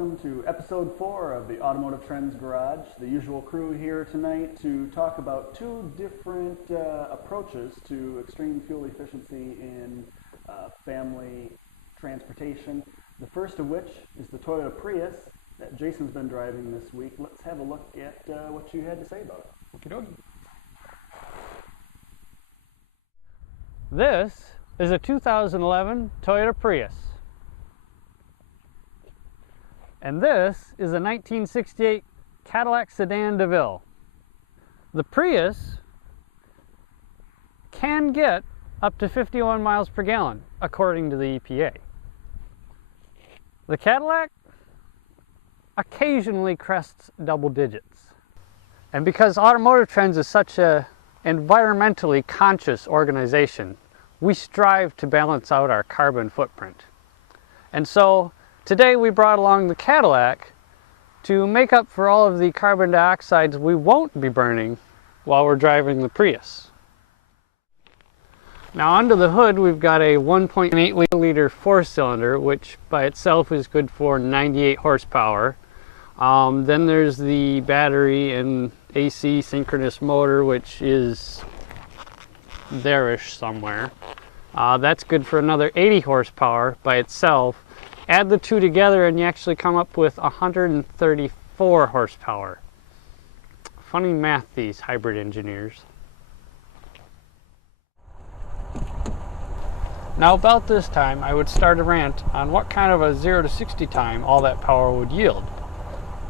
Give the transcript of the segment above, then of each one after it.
welcome to episode 4 of the Automotive Trends Garage. The usual crew here tonight to talk about two different approaches to extreme fuel efficiency in family transportation. The first of which is the Toyota Prius that Jason's been driving this week. Let's have a look at what you had to say about it. Okey-dokey. This is a 2011 Toyota Prius. And this is a 1968 Cadillac Sedan DeVille. The Prius can get up to 51 miles per gallon, according to the EPA. The Cadillac occasionally crests double digits. And because Automotive Trends is such an environmentally conscious organization, we strive to balance out our carbon footprint. And so today we brought along the Cadillac to make up for all of the carbon dioxides we won't be burning while we're driving the Prius. Now under the hood we've got a 1.8 liter four-cylinder, which by itself is good for 98 horsepower. Then there's the battery and AC synchronous motor, which is there-ish somewhere. That's good for another 80 horsepower by itself. Add the two together and you actually come up with 134 horsepower. Funny math, these hybrid engineers. Now about this time I would start a rant on what kind of a 0 to 60 time all that power would yield.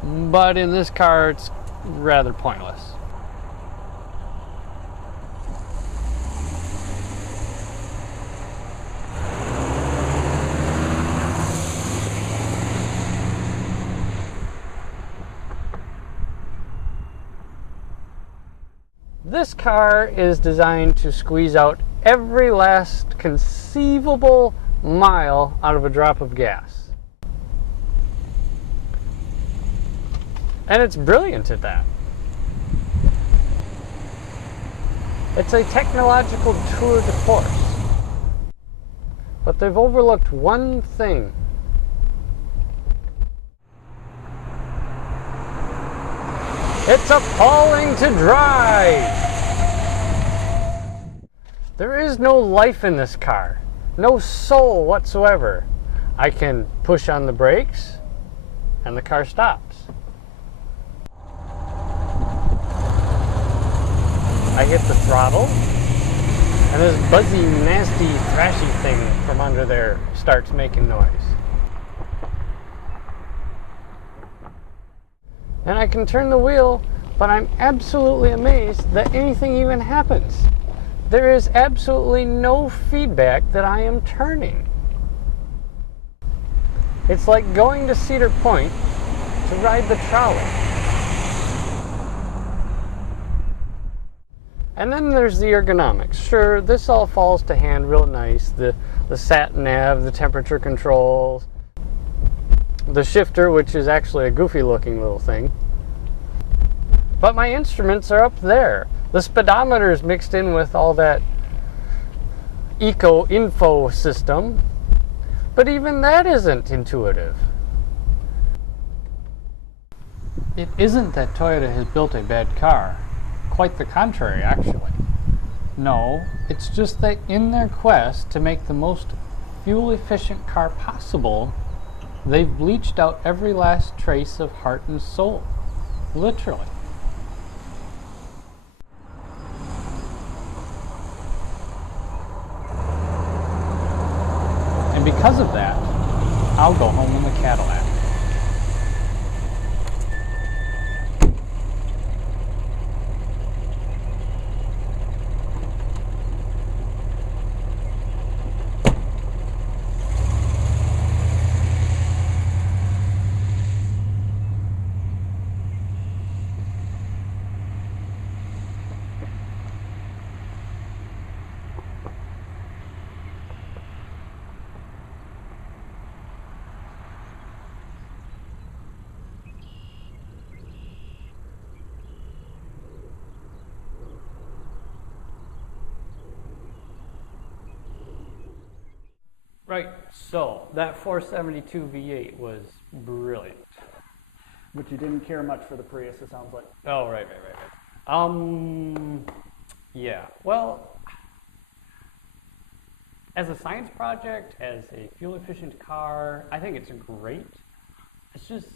But in this car it's rather pointless. This car is designed to squeeze out every last conceivable mile out of a drop of gas. And it's brilliant at that. It's a technological tour de force. But they've overlooked one thing. It's appalling to drive! There is no life in this car. No soul whatsoever. I can push on the brakes and the car stops. I hit the throttle and this buzzy, nasty, thrashy thing from under there starts making noise. And I can turn the wheel, but I'm absolutely amazed that anything even happens. There is absolutely no feedback that I am turning. It's like going to Cedar Point to ride the trolley. And then there's the ergonomics. Sure, this all falls to hand real nice. The sat nav, the temperature controls, the shifter, which is actually a goofy looking little thing. But my instruments are up there. The speedometer is mixed in with all that eco-info system. But even that isn't intuitive. It isn't that Toyota has built a bad car. Quite the contrary, actually. No, it's just that in their quest to make the most fuel-efficient car possible, they've bleached out every last trace of heart and soul. Literally. And because of that, I'll go home in the Cadillac. Right. So that 472 V8 was brilliant. But you didn't care much for the Prius, it sounds like. Oh, right. Yeah. Well, as a science project, as a fuel-efficient car, I think it's great. It's just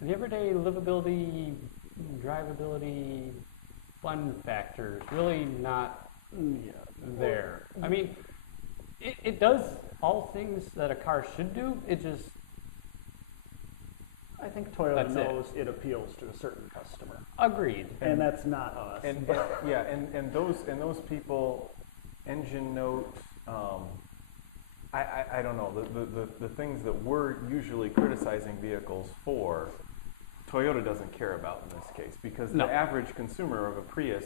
the everyday livability, drivability, fun factors really not there. I mean, it does all things that a car should do. It just I think Toyota knows it appeals to a certain customer. Agreed. And that's not us. And those people, engine note, I don't know, the things that we're usually criticizing vehicles for, Toyota doesn't care about in this case, because the average consumer of a Prius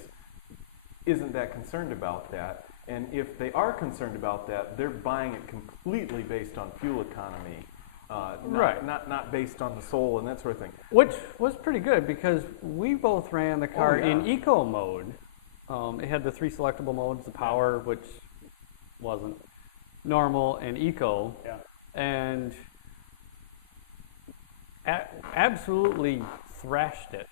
isn't that concerned about that. And if they are concerned about that, they're buying it completely based on fuel economy. Not based on the soul and that sort of thing. Which was pretty good because we both ran the car in eco mode. It had the 3 selectable modes, the power, which wasn't normal, and eco. Yeah. And absolutely thrashed it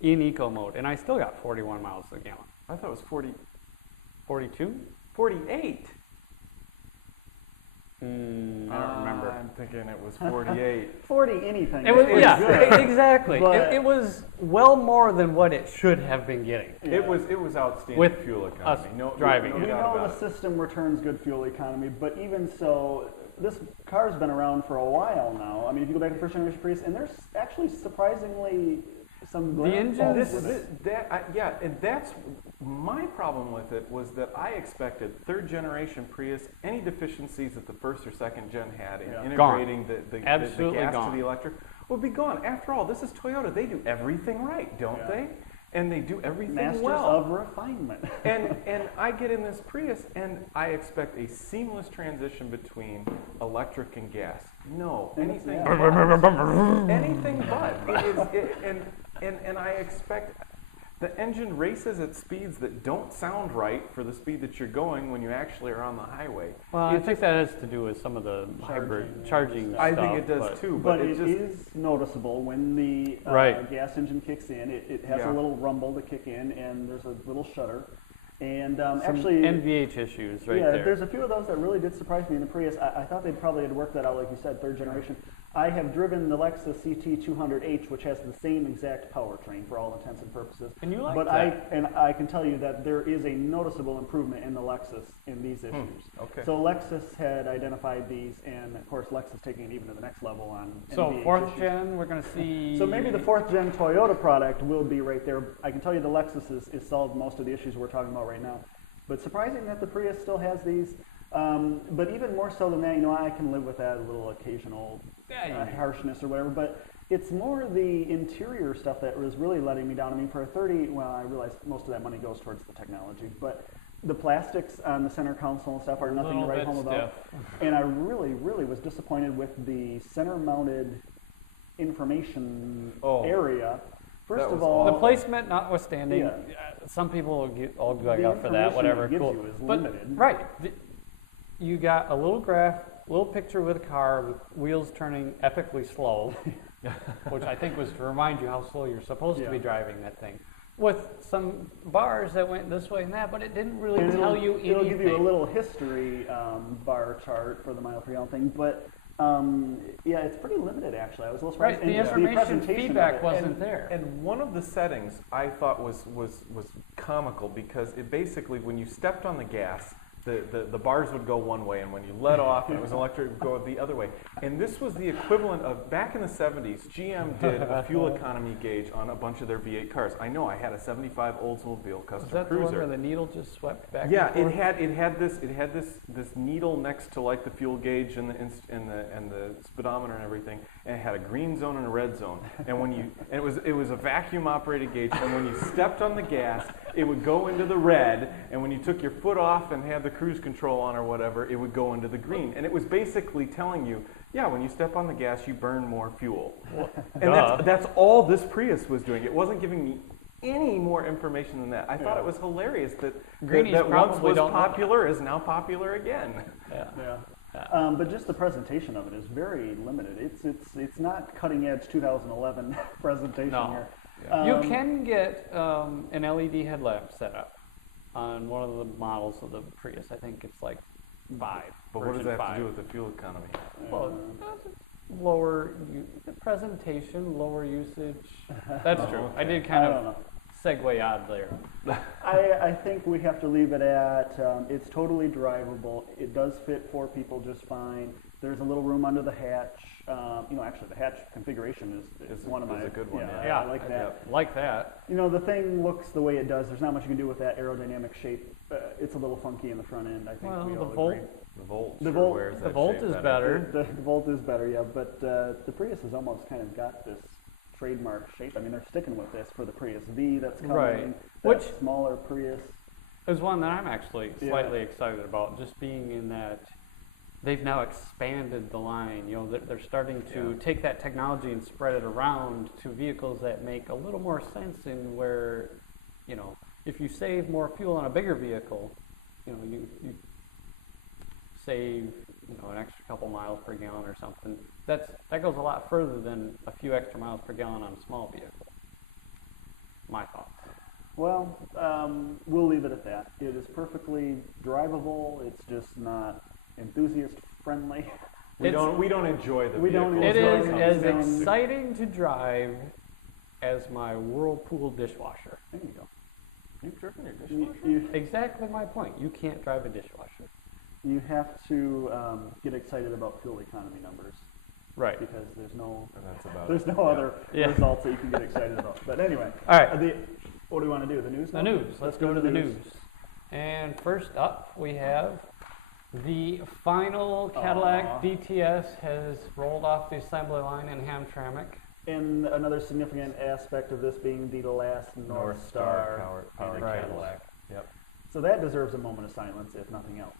in eco mode. And I still got 41 miles a gallon. I thought it was 42? 48. I don't remember. I'm thinking it was 48. 40 anything. It was, good. exactly. It was well more than what it should have been getting. Yeah. It was outstanding With fuel economy. us driving We know the system returns good fuel economy, but even so, this car's been around for a while now. I mean, if you go back to first generation Prius, and there's actually surprisingly some the engine. And that's my problem with it, was that I expected third generation Prius, any deficiencies that the first or second gen had in integrating the gas to the electric would be gone. After all, this is Toyota. They do everything right, don't they? And they do everything Masters well. of refinement. and I get in this Prius and I expect a seamless transition between electric and gas. No, anything but. Anything but. And I expect the engine races at speeds that don't sound right for the speed that you're going when you actually are on the highway. Well, I think that has to do with some of the hybrid charging stuff. I think it does too. But it is noticeable when the gas engine kicks in. It has a little rumble to kick in, and there's a little shudder. And actually, NVH issues there. There's a few of those that really did surprise me in the Prius. I thought they probably had worked that out, like you said, third generation. I have driven the Lexus CT200H, which has the same exact powertrain for all intents and purposes. And you like but that? I can tell you that there is a noticeable improvement in the Lexus in these issues. Okay. So Lexus had identified these, and of course Lexus taking it even to the next level on So NVH fourth issues. gen, we're going to see. So maybe the fourth gen Toyota product will be right there. I can tell you the Lexus is solved most of the issues we're talking about right now. But surprising that the Prius still has these. But even more so than that, I can live with that, a little occasional harshness or whatever. But it's more the interior stuff that was really letting me down. I mean, for a 30, well, I realize most of that money goes towards the technology. But the plastics on the center console and stuff are nothing to write home about. And I really, really was disappointed with the center-mounted information area. First of all, the placement notwithstanding, some people will get all dug out for that, whatever. Cool. You is limited. Right. You got a little graph, little picture with a car with wheels turning epically slow, which I think was to remind you how slow you're supposed to be driving that thing. With some bars that went this way and that, but it didn't really tell you anything. It'll give you a little history bar chart for the mile per gallon thing, but it's pretty limited actually. I was a little surprised. Right, the information feedback wasn't there. And one of the settings I thought was comical, because it basically, when you stepped on the gas, the bars would go one way, and when you let off and it was electric, it would go the other way. And this was the equivalent of, back in the 70s, GM did a fuel economy gauge on a bunch of their V8 cars. I know, I had a 75 Oldsmobile Custom Was that Cruiser. the one where the needle just swept back? Yeah, and forth? it had this needle next to like the fuel gauge and the speedometer and everything, and it had a green zone and a red zone. And it was a vacuum operated gauge, and when you stepped on the gas, it would go into the red, and when you took your foot off and had the cruise control on or whatever, it would go into the green. And it was basically telling you, when you step on the gas, you burn more fuel. And that's all this Prius was doing. It wasn't giving me any more information than that. I thought it was hilarious that once was popular is now popular again. Yeah. But just the presentation of it is very limited. It's not cutting edge 2011 presentation No. here. You can get an LED headlamp set up on one of the models of the Prius. I think it's like 5. But what does version that have 5. to do with the fuel economy? Well, lower presentation, lower usage. That's true. okay. I did I kind don't of know. segue odd there. I think we have to leave it at it's totally drivable. It does fit 4 people just fine. There's a little room under the hatch. Actually, the hatch configuration is one of my a good one. Yeah, I like that. Like that. The thing looks the way it does. There's not much you can do with that aerodynamic shape. It's a little funky in the front end. I think Well, we the all Volt- agree. The Volt wears The that Volt shape is better. better. The Volt is better, yeah. But the Prius has almost kind of got this trademark shape. I mean, they're sticking with this for the Prius V that's coming. Right. That Which smaller Prius. is one that I'm actually slightly excited about, just being in that they've now expanded the line. They're starting to take that technology and spread it around to vehicles that make a little more sense in where, if you save more fuel on a bigger vehicle, you save, an extra couple miles per gallon or something. That goes a lot further than a few extra miles per gallon on a small vehicle. My thoughts. Well, we'll leave it at that. It is perfectly drivable. It's just not enthusiast friendly. We don't enjoy the We vehicle. don't It enjoy is it. as Sounds- exciting to drive as my Whirlpool dishwasher. There you go. You've driven your You, dishwasher? you, Exactly my point. You can't drive a dishwasher. you have to get excited about fuel economy numbers Right. because there's no And that's about there's it. no other Yeah. results that you can get excited about. But anyway, All right. What do you want to do? The news? The now? news. Let's go to the news. And first up, we have the final Cadillac Aw. DTS has rolled off the assembly line in Hamtramck. And another significant aspect of this being the last North Star powered Right. Cadillac. Yep. So that deserves a moment of silence, if nothing else.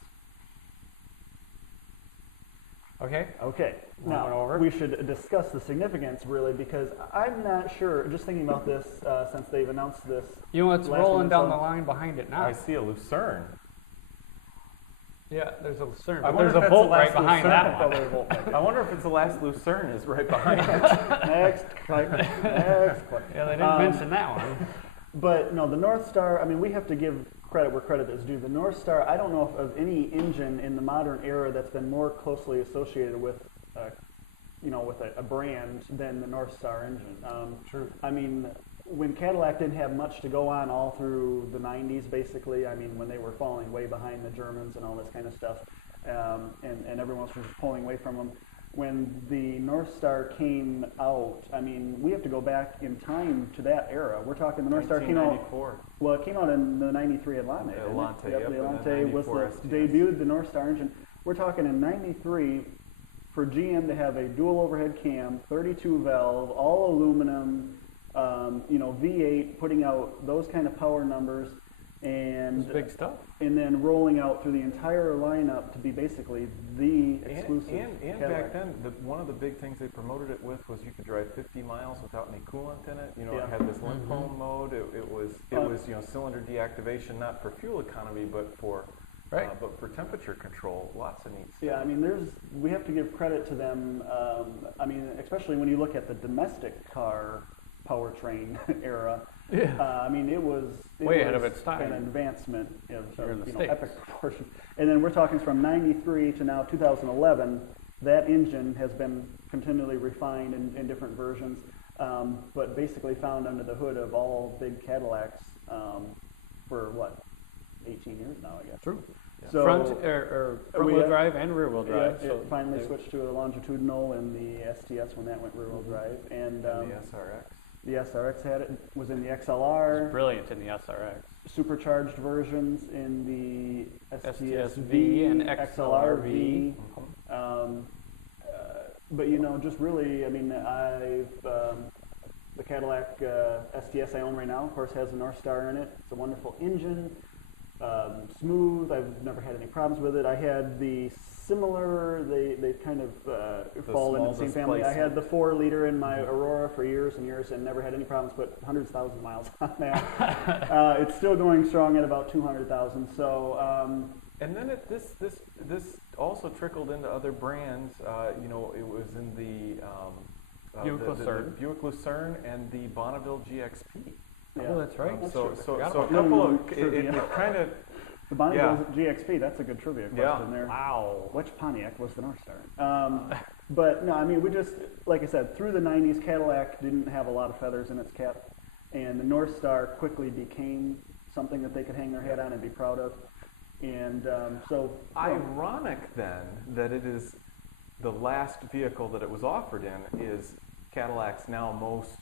Okay. Okay, Moment now over. we should discuss the significance really because I'm not sure, just thinking about this since they've announced this. You know what's last rolling one, down so- the line behind it now? I see a Lucerne. Yeah, there's a Lucerne. I But wonder there's if a that's Volt the right last behind Lucerne. that one. Color Volt. I wonder if it's the last Lucerne is right behind it. Next click, next click. Yeah, they didn't mention that one. But no, the North Star, I mean, we have to give credit where credit is due. The North Star, I don't know of any engine in the modern era that's been more closely associated with, with a brand than the North Star engine. True. I mean, when Cadillac didn't have much to go on all through the 90s, basically, I mean, when they were falling way behind the Germans and all this kind of stuff, and everyone was just pulling away from them. When the North Star came out, I mean, we have to go back in time to that era. We're talking the North Star came out. 1994. Well, it came out in the '93 Atlante. didn't it? Atlante, Yep, yep, the and Atlante then was 94 the STS. debuted the North Star engine. We're talking in '93 for GM to have a dual overhead cam, 32 valve, all aluminum, V8, putting out those kind of power numbers, and It's big stuff. and then rolling out through the entire lineup to be basically the exclusive And Cadillac. back then, one of the big things they promoted it with was you could drive 50 miles without any coolant in it. Yeah. It had this limp home mode. It was cylinder deactivation, not for fuel economy, but for Right. but for temperature control. Lots of neat stuff. Yeah, I mean, we have to give credit to them. I mean, especially when you look at the domestic car powertrain era. Yeah. I mean, it was Way ahead of its time. An advancement of Here in the States. epic proportion. And then we're talking from '93 to now 2011. That engine has been continually refined in different versions, but basically found under the hood of all big Cadillacs for what, 18 years now, I guess. True. So Front or front we wheel have- drive and rear wheel drive. Yeah, so it finally they- switched to a longitudinal in the STS when that went rear-wheel drive, and And the SRX. the SRX had it, was in the It's XLR, brilliant in the SRX. supercharged versions in the STS-V and XLR-V. But just really, I mean, the Cadillac STS I own right now, of course, has a North Star in it. It's a wonderful engine, smooth. I've never had any problems with it. I had the similar, they kind of fall into the same family. I had the 4-liter in my Aurora for years and years and never had any problems, but 100,000 miles on that. It's still going strong at about 200,000. So And then this also trickled into other brands. You know, it was in the Buick Buick Lucerne and the Bonneville GXP. Yeah. Oh, that's right. So Forgot a about couple of Trivia. it kind of The Bonneville GXP, that's a good trivia question there. Wow. Which Pontiac was the North Star? But no, I mean, we just, like I said, through the 90s, Cadillac didn't have a lot of feathers in its cap, and the North Star quickly became something that they could hang their hat on and be proud of. And so... ironic then that it is the last vehicle that it was offered in is Cadillac's now most,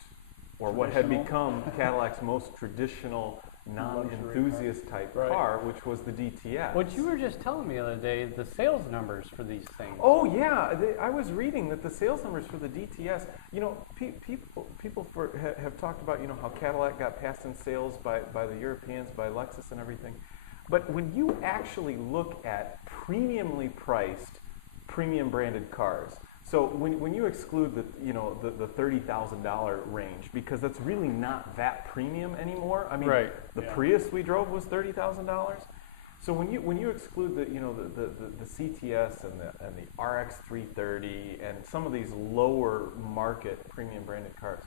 or what had become Cadillac's most traditional non-enthusiast type car, which was the DTS. What you were just telling me the other day, the sales numbers for these things. Oh yeah, I was reading that the sales numbers for the DTS. You know, people have talked about, you know, how Cadillac got passed in sales by the Europeans, by Lexus and everything. But when you actually look at premiumly priced, premium branded cars, so when you exclude the $30,000 range, because that's really not that premium anymore. I mean, the Prius we drove was $30,000. So when you exclude the CTS and the RX 330 and some of these lower market premium branded cars,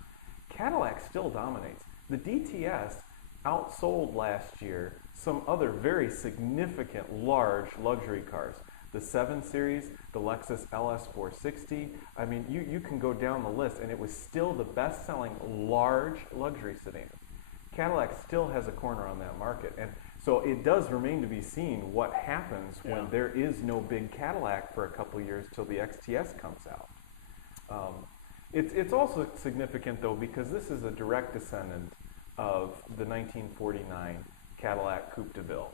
Cadillac still dominates. The DTS outsold last year some other very significant large luxury cars. The 7 Series, the Lexus LS 460. I mean, you can go down the list, and it was still the best-selling large luxury sedan. Cadillac still has a corner on that market, and so it does remain to be seen what happens when there is no big Cadillac for a couple years till the XTS comes out. It's also significant, though, because this is a direct descendant of the 1949 Cadillac Coupe de Ville.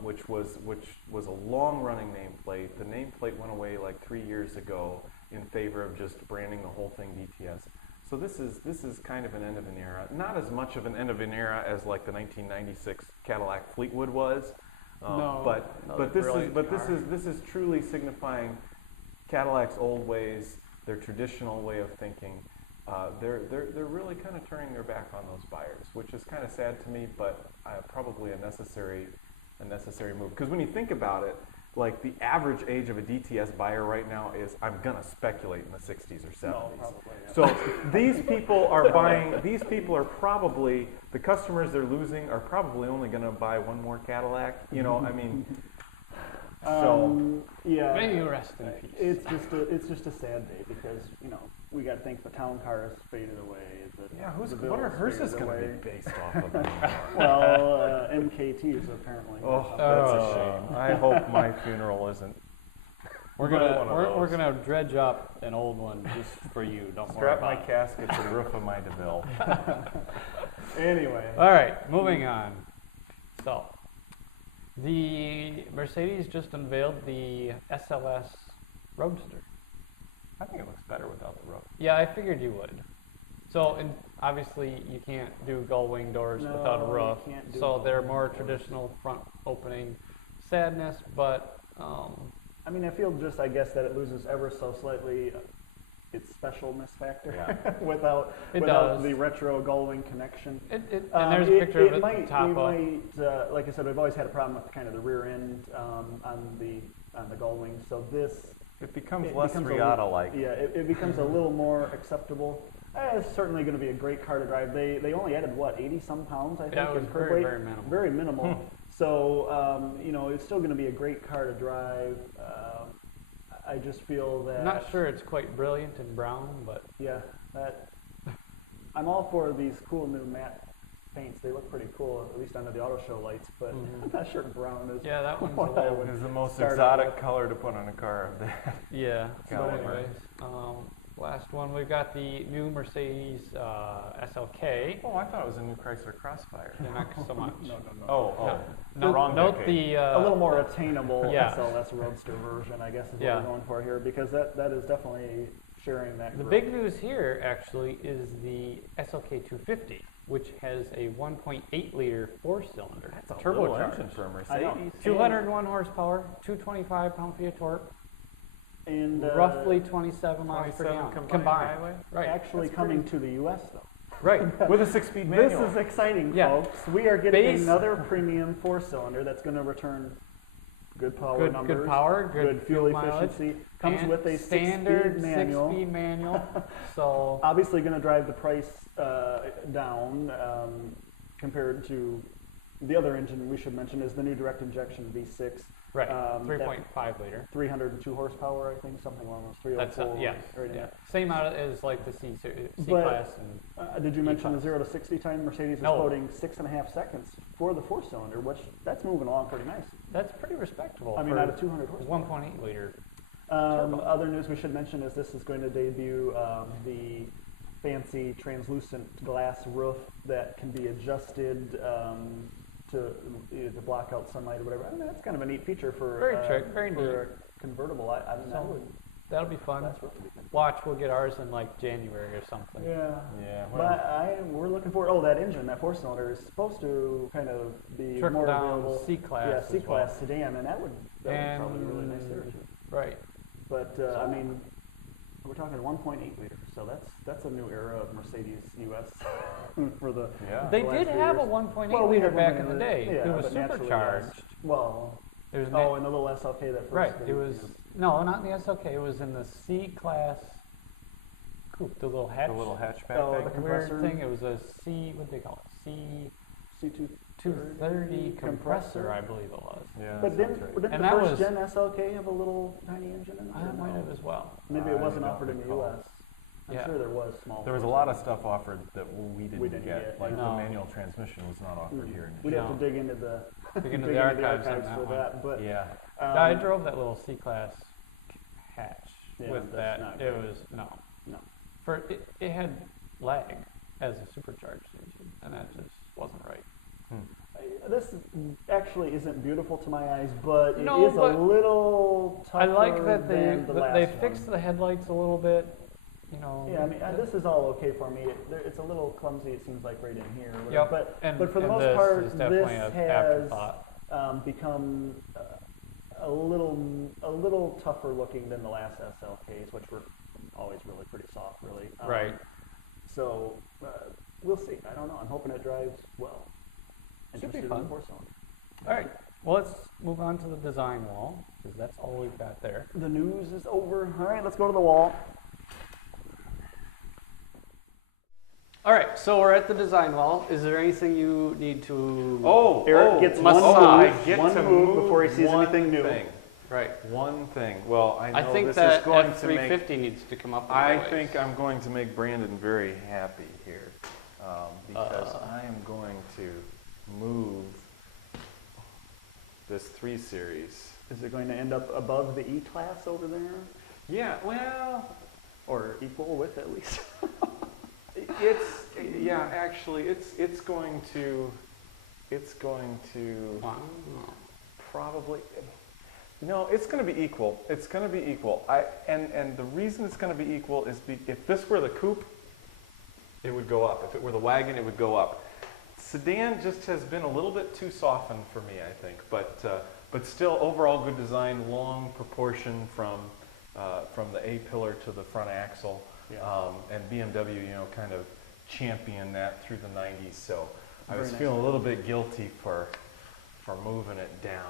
Which was a long-running nameplate. The nameplate went away like 3 years ago in favor of just branding the whole thing DTS. So this is kind of an end of an era. Not as much of an end of an era as like the 1996 Cadillac Fleetwood was, but this is truly signifying Cadillac's old ways, their traditional way of thinking. They're really kind of turning their back on those buyers, which is kind of sad to me, but probably a necessary move. Because when you think about it, like the average age of a DTS buyer right now is, I'm gonna speculate, in the 60s or 70s. No, probably, yeah. So these people are buying. These people are probably, the customers they're losing are probably only gonna buy one more Cadillac. You know, I mean. So yeah, may you rest in peace. It's just a sad day because, you know, we got to think the town car has faded away. What are hearses going to be based off of? Well, MKTs apparently. Oh, that's a shame. I hope my funeral isn't. We're gonna dredge up an old one just for you. Don't worry Strap about my casket to the roof of my DeVille. Anyway. All right, moving on. So, the Mercedes just unveiled the SLS Roadster. I think it looks better without the roof. Yeah, I figured you would. So, and obviously, you can't do gull wing doors without a roof. So they're more traditional front opening sadness, but I mean, I feel just, I guess, that it loses ever so slightly its specialness factor without the retro gull wing connection. And there's a picture of it might, top up. like I said, we've always had a problem with kind of the rear end on the gull wing. So it becomes less Riata-like. Yeah, it becomes a little more acceptable. It's certainly going to be a great car to drive. They only added, what, 80-some pounds, I think? Yeah, it was very, very minimal. Very minimal. So, you know, it's still going to be a great car to drive. I just feel that... I'm not sure it's quite brilliant in brown, but... Yeah, I'm all for these cool new matte paints. They look pretty cool, at least under the auto show lights, but I'm not sure brown is... Yeah, that one's what a I little... would Is the most start exotic color to put on a car of that. Yeah, so caliber. anyways, last one, we've got the new Mercedes SLK. Oh, I thought it was a new Chrysler Crossfire. Not so much. No. Note decade. the... a little more attainable yeah. SLS Roadster version, I guess, is what we're going for here, because that is definitely sharing that The growth. big news here, actually, is the SLK 250, which has a 1.8-liter four-cylinder. That's a little engine turbocharged. for a Mercedes. 201 horsepower, 225 pound-feet of torque, and roughly 27 miles per gallon combined. Right. Actually coming to the U.S., though. Right. With a 6-speed manual. This is exciting, Yeah. folks. We are getting another premium four-cylinder that's going to return good power good, numbers, good power, good fuel mileage, efficiency. Comes and with a standard 6-speed manual. So Obviously going to drive the price down compared to the other engine we should mention is the new direct injection V6. right, 3.5 liter. 302 horsepower, I think, something along those 304. That's yes, right in yeah. there. Same out as like the C But, class and did you mention the E-Class. 0 to 60 time? Mercedes is No. quoting 6.5 seconds for the 4-cylinder, which that's moving along pretty nice. that's pretty respectable. I mean, for out of 200 horsepower. 1.8 liter. Other news we should mention is this is going to debut the fancy translucent glass roof that can be adjusted to block out sunlight or whatever. I mean, that's kind of a neat feature for Very neat. a convertible. I mean, that So, would, that'll be fun. that's really good. Watch, we'll get ours in like January or something. Yeah. Yeah. But we're looking for. Oh, that engine, that 4-cylinder, is supposed to kind of be Trickle more down available. C-Class Yeah, as C-class well. sedan, and that would probably be really nice there too. Right. But I mean, we're talking 1.8 liter, so that's a new era of Mercedes US for the. Yeah. They the last did few have a years. 1.8 Well, we liter had one back in the day. yeah, it was but naturally supercharged. less. Well, It was in the little SLK that first. right. thing, It was no, not in the SLK. It was in the C-Class coupe, the little hatch. The little hatchback Oh, thing. the weird compressor. thing. It was a C. What do they call it? C2. C230 compressor, I believe it was. Yeah. But that didn't, sounds right. didn't And the that first was- gen SLK have a little tiny engine in it? I might have as well. Maybe it I wasn't don't offered in the recall. US. I'm Yeah. sure there was small. There was a lot of stuff offered that we didn't didn't get. get, Like yeah. the No. manual transmission was not offered here. We'd have No. to dig into the Dig into dig the archives on for that one. that. But Yeah. I drove that little C-Class hatch Yeah, with that's that. not It great. was no. No. It had lag as a supercharged engine, and that just wasn't right. This actually isn't beautiful to my eyes, but it No, is a but little tougher I like that than the last they one. fixed the headlights a little bit. You know. Yeah, I mean, this is all okay for me. It's a little clumsy, it seems like, right in here. or whatever. Yep. But for the and most this part, is definitely this an has afterthought. become a little tougher looking than the last SLKs, which were always really pretty soft, really. Right. So we'll see. I don't know. I'm hoping it drives well. Should be Interested in fun. the 4-cylinder. All right. Well, let's move on to the design wall, because that's all we've got there. The news is over. All right, let's go to the wall. All right, so we're at the design wall. Is there anything you need to? Eric gets must one I move, get one to move move before he sees one anything new. thing. Right. One thing. Well, I know I think this that is going to make. F350 needs to come up. With I a voice. think I'm going to make Brandon very happy here because I am going to move this 3 Series. Is it going to end up above the E-Class over there? Yeah. Well, Or equal with, at least? actually, it's going to Wow. probably. No, it's going to be equal. It's going to be equal. And the reason it's going to be equal is if this were the coupe, it would go up. If it were the wagon, it would go up. Sedan just has been a little bit too softened for me, I think. But still, overall good design, long proportion from the A pillar to the front axle. Yeah. And BMW, kind of championed that through the 90s. So I Very was nice. feeling a little bit guilty for moving it down.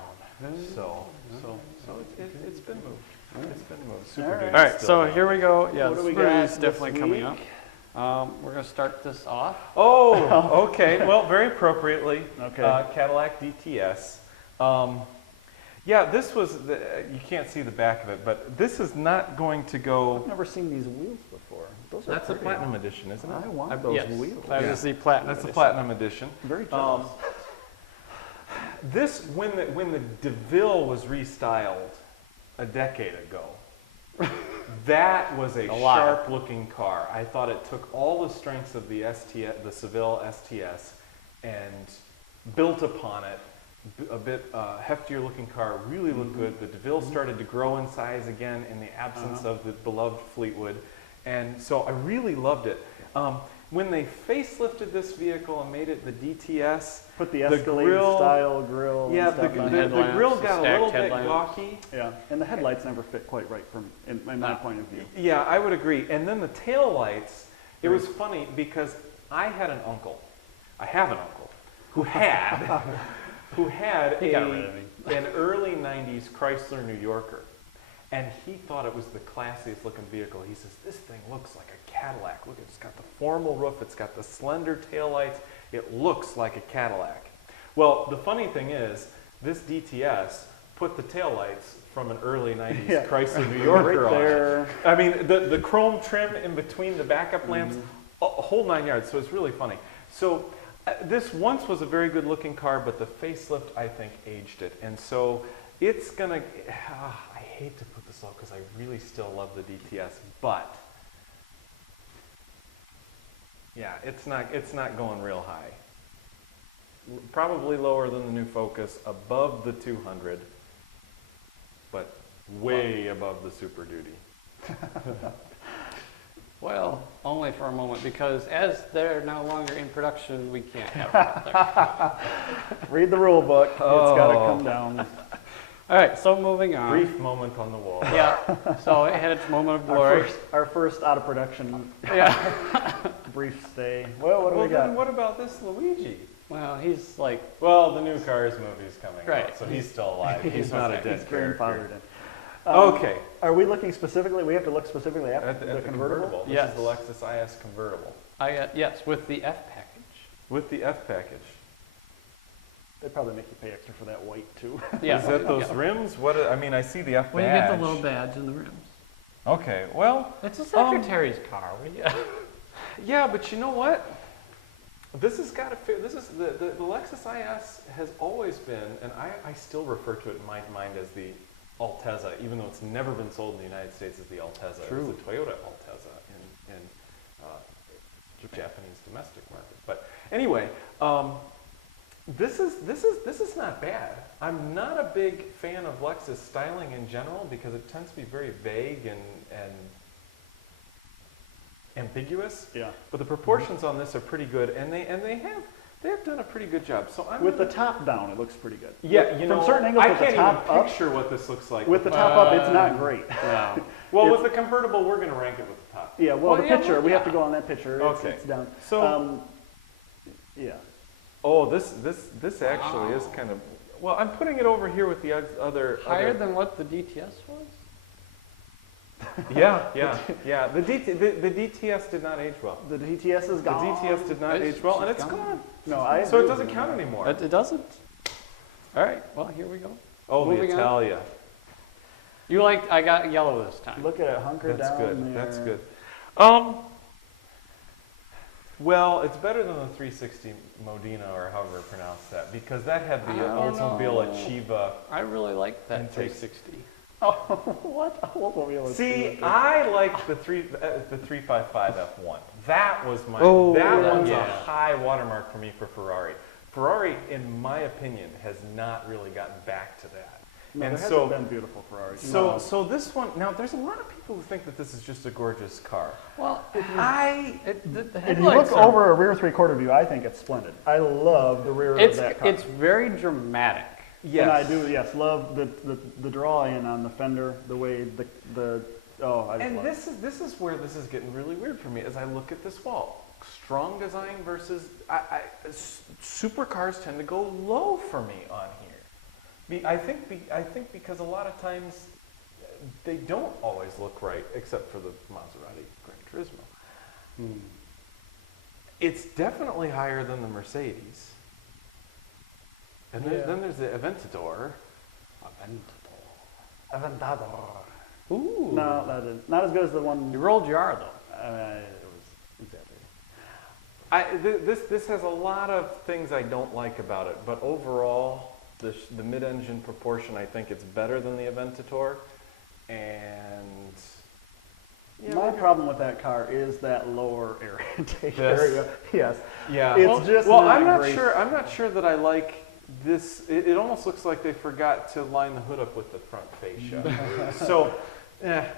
So it's been moved. It's been moved. Super All right. Duty's All right, still so down. here we go. Yeah, What the do we Super got is this definitely coming week? up. We're going to start this off. Oh, okay. Well, very appropriately. Okay. Cadillac DTS. Yeah, this was, you can't see the back of it, but this is not going to I've go, never seen these wheels before. Those are that's a pretty. platinum edition, isn't it? I want those Yes, wheels. that Yeah. is the platinum. That's the edition. platinum edition. Very jealous. This, when the DeVille was restyled a decade ago, that was a lot. sharp-looking car. I thought it took all the strengths of the the Seville STS and built upon it. A bit heftier-looking car, really looked good. The DeVille started to grow in size again in the absence of the beloved Fleetwood, and so I really loved it. When they facelifted this vehicle and made it the DTS, Put the the Escalade grill- style grill. yeah, and the, stuff on the, it. the grill Headlamps, got a stacked little bit headlamps. gawky. Yeah, and the headlights never fit quite right in my point of view. Yeah, I would agree. And then the tail lights, it was funny because I had an uncle, I have an uncle, who had who had He got rid of me. an early 90s Chrysler New Yorker. And he thought it was the classiest looking vehicle. He says, this thing looks like a Cadillac. Look, it's got the formal roof. It's got the slender taillights. It looks like a Cadillac. Well, the funny thing is, this DTS put the taillights from an early 90s Chrysler New Yorker right there. on it. I mean, the chrome trim in between the backup lamps, a whole 9 yards. So it's really funny. So this once was a very good looking car, but the facelift, I think, aged it. And so it's gonna, I hate to put this out because I really still love the DTS, but yeah, it's not going real high. Probably lower than the new Focus, above the 200, but way above the Super Duty. Well, only for a moment, because as they're no longer in production, we can't have them out there. Read the rule book. It's got to come down. All right, so moving on. Brief moment on the wall. Yeah, so it had its moment of glory. Our first out of production Yeah. brief stay. Well, what do we got? Then what about this Luigi? Well, he's like, Well, the new Cars movie's coming Right. out, so he's still alive. He's not a dead He's character. grandfathered in. Okay. Are we looking specifically? We have to look specifically at, At the the convertible. This Yes. is the Lexus IS convertible. yes, with the F package. With the F package. They'd probably make you pay extra for that white too. Yeah. Is that those rims? What? I mean, I see the F badge. Well, you get the little badge and the rims. Okay, well, It's a secretary's car. yeah, but you know what? This has got to fit. This is the Lexus IS has always been, and I still refer to it in my mind as the Altezza, even though it's never been sold in the United States as the Altezza. True. It was the Toyota Altezza in the Japanese domestic market. But anyway, this is not bad. I'm not a big fan of Lexus styling in general because it tends to be very vague and ambiguous. Yeah. But the proportions on this are pretty good, and they have done a pretty good job. So I'm With the top down, it looks pretty good. yeah, you From know, certain angles, I with the can't top even up, picture what this looks like. with the top up, it's not great. No. Well, it's- with the convertible, we're going to rank it with the top. Yeah, well, Well, the yeah, picture, well, we have to yeah. go on that picture. Okay. It's down. So- yeah. Oh, this actually is kind of. Well, I'm putting it over here with the other. Higher than what the DTS was? Yeah. The DTS did not age well. The DTS is The gone. DTS did not It's- age well, and it's it's gone. gone. No, I So it agree doesn't with count you. anymore. It doesn't? All right, well, here we go. Oh, the Moving on. Italia. You liked, I got yellow this time. Look at it hunkered That's down good. there. That's good. Well, it's better than the 360 Modena, or however you pronounce that, because that had the I don't Oldsmobile know. Achieva. I really like that Intake. 360. Oh, what? Oldsmobile is See, good. I like the 355 F1. That was my. Oh, that yeah. one's a Yeah. high watermark for me for Ferrari. Ferrari, in my opinion, has not really gotten back to that. No, and there so, hasn't been beautiful Ferraris. so this one. Now, there's a lot of people who think that this is just a gorgeous car. Well, the If you headlights look are, over a rear three-quarter view, I think it's splendid. I love the rear of that car. it's very dramatic. Yes. And I do, yes, love the draw-in on the fender, the way the oh, I just And love it. this is where this is getting really weird for me as I look at this wall. Strong design versus supercars tend to go low for me on here. I think because a lot of times they don't always look right, except for the Maserati Gran Turismo. It's definitely higher than the Mercedes. And then there's the Aventador. Aventador. Ooh. No, that is not as good as the one. You rolled your R, though. It was exactly. This has a lot of things I don't like about it, but overall, the mid-engine proportion, I think it's better than the Aventador, and My problem with that car is that lower air intake Yes. area. Yes. yeah. It's just well, not I'm not great. sure. I'm not sure that I like this. It almost looks like they forgot to line the hood up with the front fascia. So,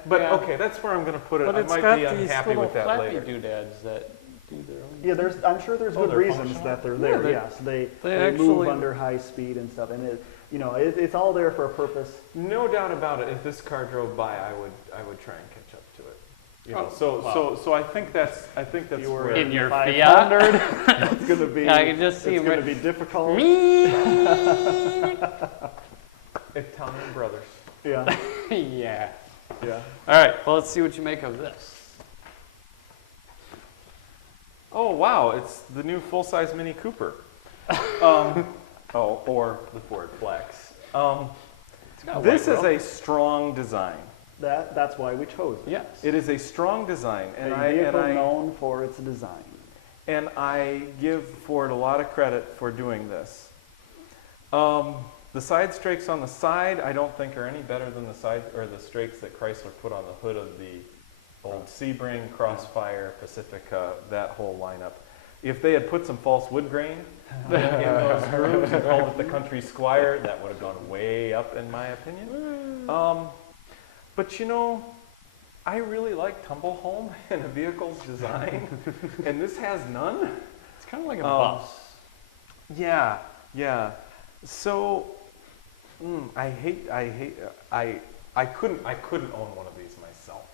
but Yeah. okay, that's where I'm going to put it. But I it's might got be these unhappy little with that flappy later. doodads that do their own. Yeah, I'm sure there's Oh, good they're reasons functional? that they're Yeah, there. they- Yes, they they move actually- under high speed and stuff, and it's all there for a purpose. No doubt about it. If this car drove by, I would try and catch up to it. You know, Oh, so I think that's You were where in your 500. It's going to be. I can just see it's going to be difficult. Italian brothers. Yeah. Yeah. Yeah. All right, well, let's see what you make of this. Oh wow, it's the new full-size Mini Cooper. Or the Ford Flex. It's got a This white is grill. a strong design. That's why we chose it. Yes. It is a strong design, A vehicle known for its design. And I give Ford a lot of credit for doing this. The side strakes on the side, I don't think are any better than the strakes that Chrysler put on the hood of the old Sebring, Crossfire, Pacifica, that whole lineup. If they had put some false wood grain in those grooves and called it the Country Squire, that would have gone way up in my opinion. But you know, I really like tumble home in a vehicle's design, and this has none. It's kind of like a bus. Yeah. So, I couldn't own one of these myself.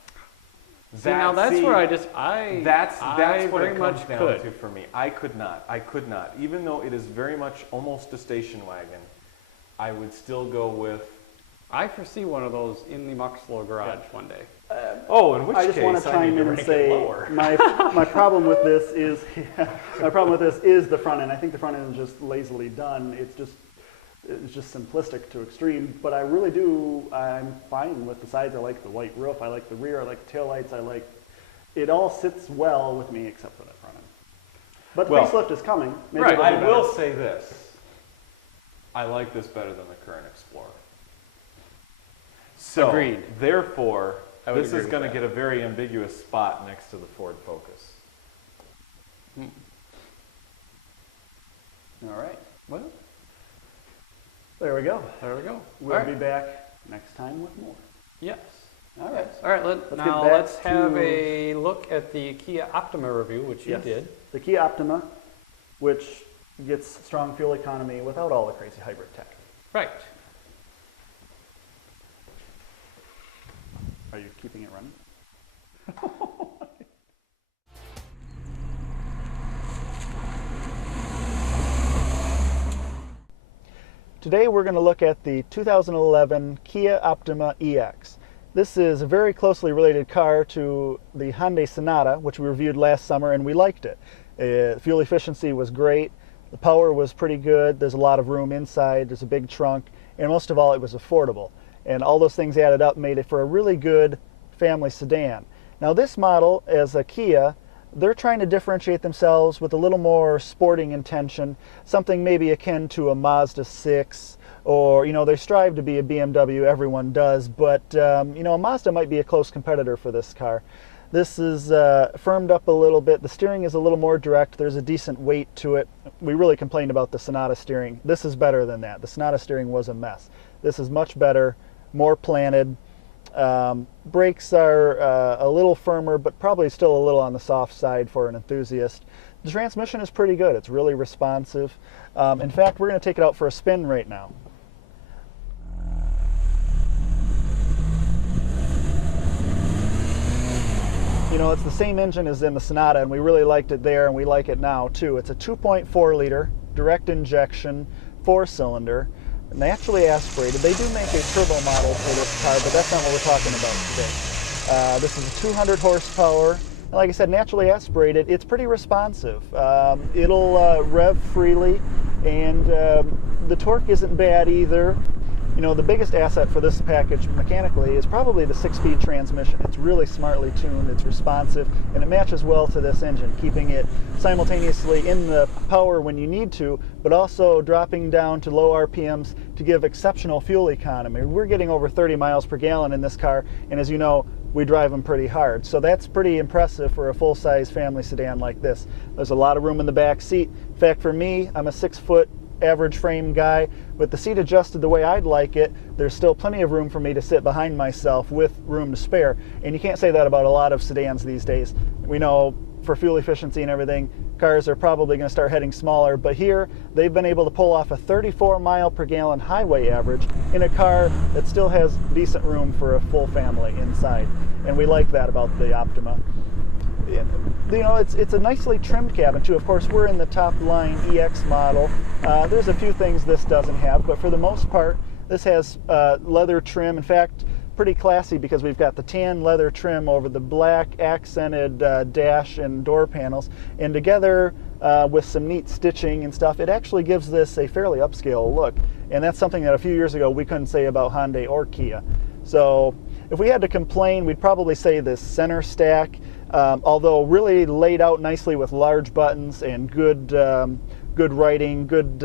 See, now that's where that's I what very it much comes down could. to for me. I could not. Even though it is very much almost a station wagon, I would still go with. I foresee one of those in the Muxlow garage one day. In which I just case want to I chime need in to and rank say it lower. my problem with this is the front end. I think the front end is just lazily done. It's just simplistic to extreme. But I'm fine with the sides. I like the white roof. I like the rear. I like the taillights. It all sits well with me except for that front end. But the facelift is coming. Maybe Right. it'll I be better. will say this. I like this better than the current Explorer. So, Agreed. therefore, I would this agree is with going to that. get a very ambiguous spot next to the Ford Focus. All right. Well, There we go. there we go. We'll All be right. back next time with more. Yes. All right. All right, Let's get now back let's have to- a look at the Kia Optima review, which you Yes. did. The Kia Optima, which gets strong fuel economy without all the crazy hybrid tech. Right. Are you keeping it running? Today we're going to look at the 2011 Kia Optima EX. This is a very closely related car to the Hyundai Sonata, which we reviewed last summer, and we liked it. Fuel efficiency was great, the power was pretty good, there's a lot of room inside, there's a big trunk, and most of all it was affordable. And all those things added up made it for a really good family sedan. Now this model, as a Kia, they're trying to differentiate themselves with a little more sporting intention, something maybe akin to a Mazda 6, or, they strive to be a BMW, everyone does, but, a Mazda might be a close competitor for this car. This is firmed up a little bit. The steering is a little more direct. There's a decent weight to it. We really complained about the Sonata steering. This is better than that. The Sonata steering was a mess. This is much better, more planted. Brakes are a little firmer, but probably still a little on the soft side for an enthusiast. The transmission is pretty good. It's really responsive. In fact, we're going to take it out for a spin right now. It's the same engine as in the Sonata, and we really liked it there, and we like it now too. It's a 2.4 liter direct injection 4-cylinder, naturally aspirated. They do make a turbo model for this car, but that's not what we're talking about today. This is a 200 horsepower, and like I said, naturally aspirated. It's pretty responsive. It'll rev freely, and the torque isn't bad either. The biggest asset for this package mechanically is probably the 6-speed transmission. It's really smartly tuned, it's responsive, and it matches well to this engine, keeping it simultaneously in the power when you need to, but also dropping down to low RPMs to give exceptional fuel economy. We're getting over 30 miles per gallon in this car, and as you know, we drive them pretty hard. So that's pretty impressive for a full-size family sedan like this. There's a lot of room in the back seat. In fact, for me, I'm a 6-foot average frame guy. With the seat adjusted the way I'd like it, there's still plenty of room for me to sit behind myself with room to spare. And you can't say that about a lot of sedans these days. We know for fuel efficiency and everything, cars are probably going to start heading smaller, but here they've been able to pull off a 34 mile per gallon highway average in a car that still has decent room for a full family inside, and we like that about the Optima. You know, it's a nicely trimmed cabin too. Of course, we're in the top line EX model. There's a few things this doesn't have, but for the most part, this has leather trim. In fact, pretty classy because we've got the tan leather trim over the black accented dash and door panels, and together with some neat stitching and stuff, it actually gives this a fairly upscale look, and that's something that a few years ago we couldn't say about Hyundai or Kia. So if we had to complain, we'd probably say this center stack, although really laid out nicely with large buttons and good writing, good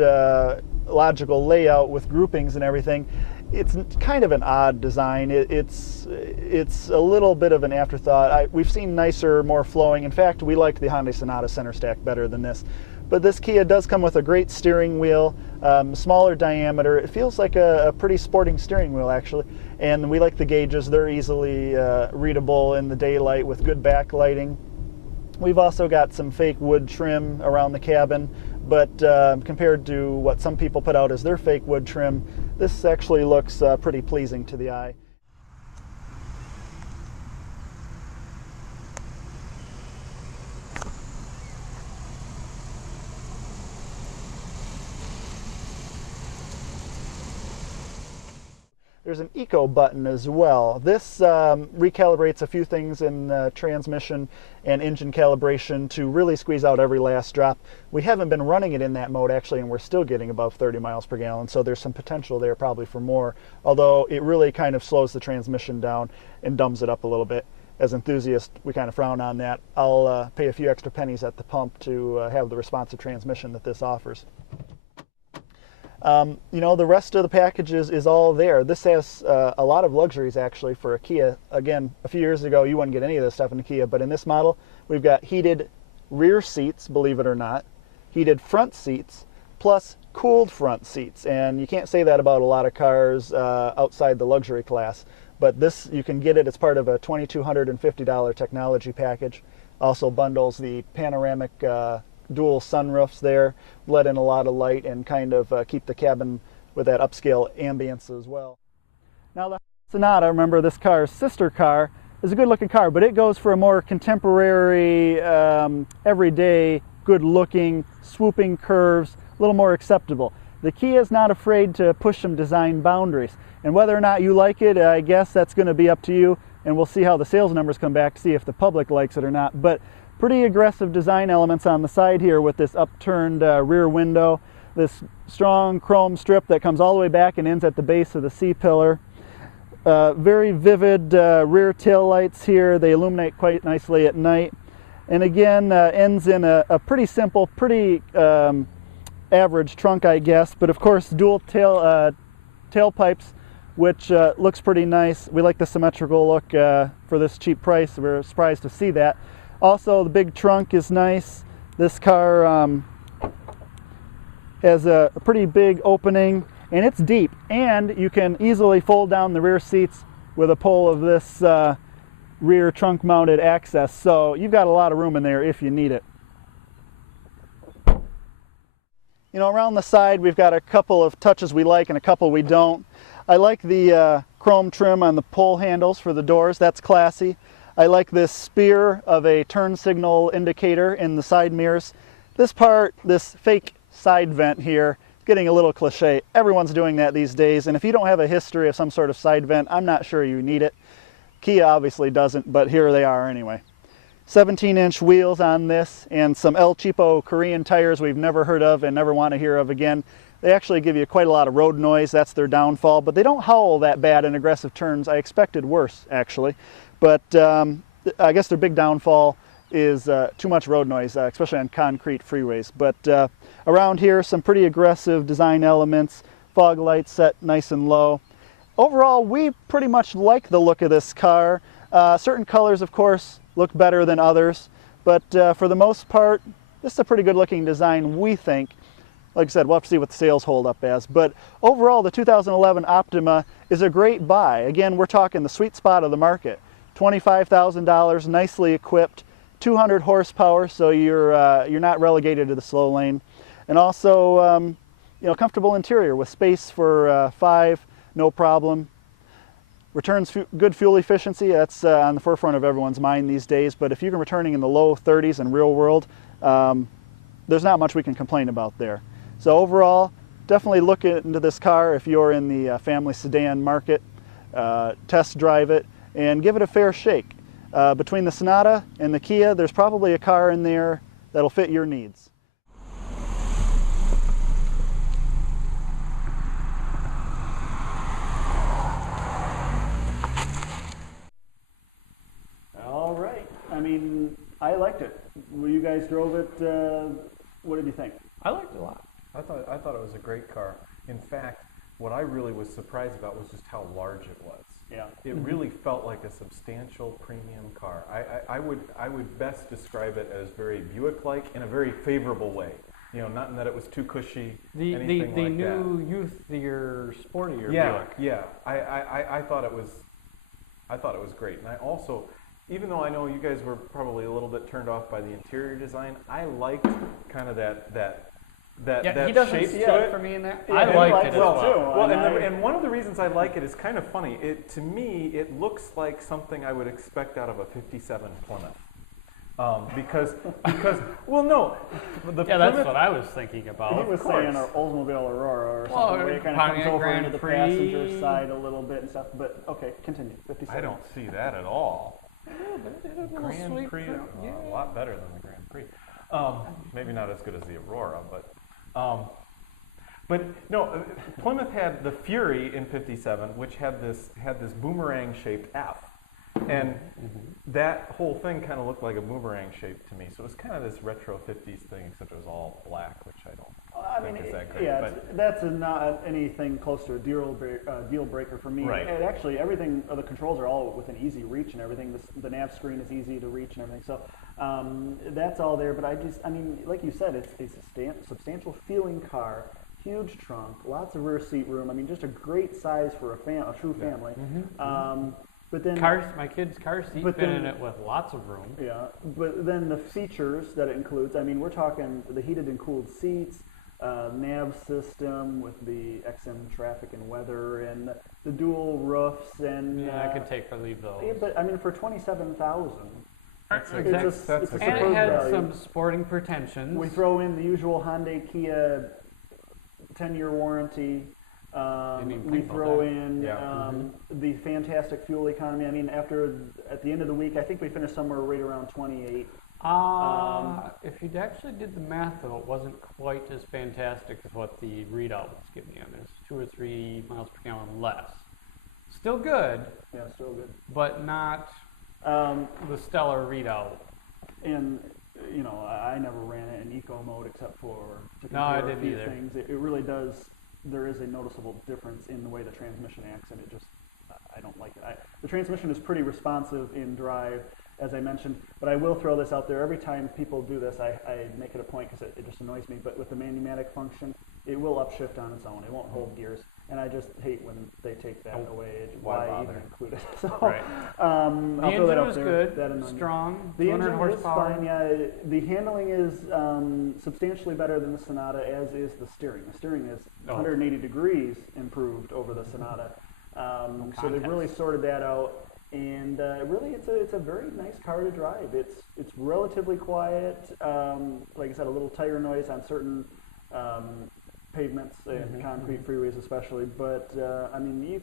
logical layout with groupings and everything. It's kind of an odd design. It's a little bit of an afterthought. We've seen nicer, more flowing. In fact, we like the Hyundai Sonata center stack better than this. But this Kia does come with a great steering wheel, smaller diameter. It feels like a pretty sporting steering wheel, actually. And we like the gauges. They're easily readable in the daylight with good backlighting. We've also got some fake wood trim around the cabin, but compared to what some people put out as their fake wood trim, this actually looks pretty pleasing to the eye. There's an eco button as well. This recalibrates a few things in transmission and engine calibration to really squeeze out every last drop. We haven't been running it in that mode actually, and we're still getting above 30 miles per gallon, so there's some potential there probably for more, although it really kind of slows the transmission down and dumbs it up a little bit. As enthusiasts, we kind of frown on that. I'll pay a few extra pennies at the pump to have the responsive transmission that this offers. You know, the rest of the package is all there. This has a lot of luxuries actually for a Kia. Again, a few years ago you wouldn't get any of this stuff in a Kia, but in this model we've got heated rear seats, believe it or not, heated front seats, plus cooled front seats. And you can't say that about a lot of cars outside the luxury class, but this, you can get it as part of a $2,250 technology package. Also bundles the panoramic dual sunroofs there, let in a lot of light and kind of keep the cabin with that upscale ambience as well. Now the Sonata, remember this car's sister car, is a good looking car, but it goes for a more contemporary, everyday, good looking, swooping curves, a little more acceptable. The Kia is not afraid to push some design boundaries, and whether or not you like it, I guess that's going to be up to you, and we'll see how the sales numbers come back to see if the public likes it or not. But pretty aggressive design elements on the side here with this upturned rear window, this strong chrome strip that comes all the way back and ends at the base of the C-pillar. Very vivid rear tail lights here. They illuminate quite nicely at night. And again, ends in a pretty simple, pretty average trunk, I guess. But of course, dual tailpipes, which looks pretty nice. We like the symmetrical look for this cheap price. We're surprised to see that. Also, the big trunk is nice. This car has a pretty big opening, and it's deep, and you can easily fold down the rear seats with a pull of this rear trunk mounted access, so you've got a lot of room in there if you need it. You know, around the side we've got a couple of touches we like and a couple we don't. I like the chrome trim on the pull handles for the doors. That's classy. I like this spear of a turn signal indicator in the side mirrors. This part, this fake side vent here, is getting a little cliche. Everyone's doing that these days, and if you don't have a history of some sort of side vent, I'm not sure you need it. Kia obviously doesn't, but here they are anyway. 17-inch wheels on this, and some El Cheapo Korean tires we've never heard of and never want to hear of again. They actually give you quite a lot of road noise. That's their downfall, but they don't howl that bad in aggressive turns. I expected worse, actually. But I guess their big downfall is too much road noise, especially on concrete freeways. But around here, some pretty aggressive design elements, fog lights set nice and low. Overall, we pretty much like the look of this car. Certain colors, of course, look better than others, but for the most part, this is a pretty good looking design, we think. Like I said, we'll have to see what the sales hold up as, but overall, the 2011 Optima is a great buy. Again, we're talking the sweet spot of the market. $25,000, nicely equipped, 200 horsepower, so you're not relegated to the slow lane, and also comfortable interior with space for 5, no problem. Returns good fuel efficiency. That's on the forefront of everyone's mind these days. But if you're returning in the low 30s in real world, there's not much we can complain about there. So overall, definitely look into this car if you're in the family sedan market. Test drive it and give it a fair shake. Between the Sonata and the Kia, there's probably a car in there that'll fit your needs. All right. I mean, I liked it. When you guys drove it, what did you think? I liked it a lot. I thought it was a great car. In fact, what I really was surprised about was just how large it was. Yeah. It really felt like a substantial premium car. I would best describe it as very Buick-like in a very favorable way. You know, not in that it was too cushy, anything like that. The new youthier, sportier Yeah, Buick. yeah. I thought it was great. And I also, even though I know you guys were probably a little bit turned off by the interior design, I liked kind of that he doesn't shape see to it it for me in that. Yeah, I liked it as well. too. Well, and one of the reasons I like it is kind of funny. To me, it looks like something I would expect out of a '57 Plymouth. Because well, no, the Yeah, Plymouth, that's what I was thinking about. He was saying our Oldsmobile Aurora or something, Well, where it kind of Pontiac comes over Grand into the Prix. passenger side a little bit and stuff. But okay, continue. 57. I don't see that at all. Yeah, but it did a little Grand sweep Prix, through, yeah. a lot better than the Grand Prix. Maybe not as good as the Aurora, but no, Plymouth had the Fury in '57, which had this boomerang-shaped F, and that whole thing kind of looked like a boomerang shape to me. So it was kind of this retro '50s thing, except it was all black, which I don't think is that great. Yeah, but that's not anything close to a deal breaker for me. Right. And actually, everything, the controls are all within easy reach and everything. The nav screen is easy to reach and everything. So that's all there. But I mean, like you said, it's a substantial feeling car. Huge trunk, lots of rear seat room. I mean, just a great size for a true family. But then My kid's car seat But fit then- in it with lots of room. yeah, but then the features that it includes. I mean, we're talking the heated and cooled seats, nav system with the XM traffic and weather, and the dual roofs, and Yeah, I could take or leave those. yeah, but I mean, for 27,000, that's Exactly. a it's a And superb it had value. some sporting pretensions. We throw in the usual Hyundai Kia 10-year warranty. Didn't even We think about throw that. in Yeah. the fantastic fuel economy. I mean, at the end of the week, I think we finished somewhere right around 28. If you actually did the math, though, it wasn't quite as fantastic as what the readout was giving you. There's 2 or 3 miles per gallon less. Still good, Yeah, still good. but not the stellar readout. And you know, I never ran it in eco mode except for to No, I compare a didn't few either. things. It really does. There is a noticeable difference in the way the transmission acts, and it just I don't like it. The transmission is pretty responsive in drive, as I mentioned, but I will throw this out there. Every time people do this, I make it a point because it just annoys me. But with the manumatic function, it will upshift on its own. It won't hold gears, and I just hate when they take that away. Why Why even bother? include it? So Right. I'll The throw that engine out was there. good, That annoyed me. strong, The 200 engine horsepower. is fine, yeah. The handling is substantially better than the Sonata, as is the steering. The steering is 180 degrees improved over the Sonata. So they've really sorted that out, and really it's a very nice car to drive. It's relatively quiet. Like I said, a little tire noise on certain pavements and concrete freeways especially, but I mean you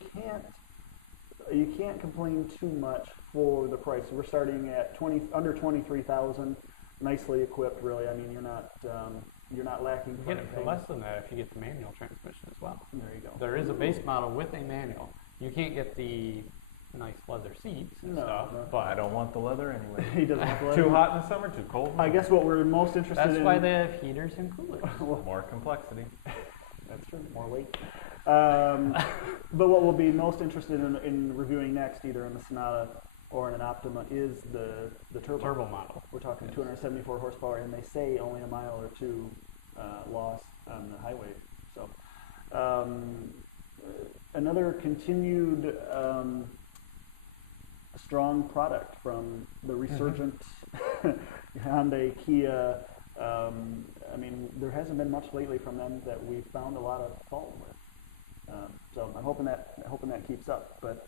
can't complain too much for the price. We're starting at under 23,000, nicely equipped. Really, I mean you're not lacking You for get it for anything. less than that if you get the manual transmission as well. There you go. There is a base model with a manual. You can't get the nice leather seats and No, stuff, no. but I don't want the leather anyway. He doesn't have to let Too him- hot in the summer, too cold. I guess what we're most interested that's in. why they have heaters and coolers. More complexity. That's true. More weight. But what we'll be most interested in reviewing next, either in the Sonata or in an Optima, is the turbo. Model. We're talking 274 horsepower, and they say only a mile or two loss on the highway. So another continued strong product from the resurgent Hyundai, Kia. I mean, there hasn't been much lately from them that we found a lot of fault with. So I'm hoping that keeps up. But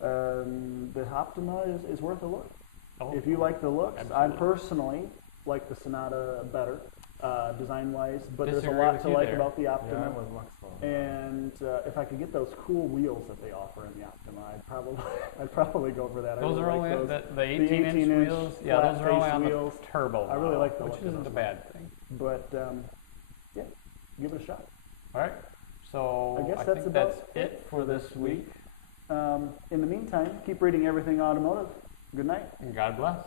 the Optima is worth a look. Oh, if you like the looks, I absolutely. personally like the Sonata better, design-wise. But there's a Disagree lot with to you like there. about the Yeah, Optima. I was much fun. And if I could get those cool wheels that they offer in the Optima, I'd probably go for that. I Those really are like only those. the 18-inch wheels. Yeah, those are only on wheels. the turbo I really model, like the which look of isn't those a bad thing. But yeah, give it a shot. All right. So I guess think that's about that's it for this week. In the meantime, keep reading Everything Automotive. Good night. And God bless.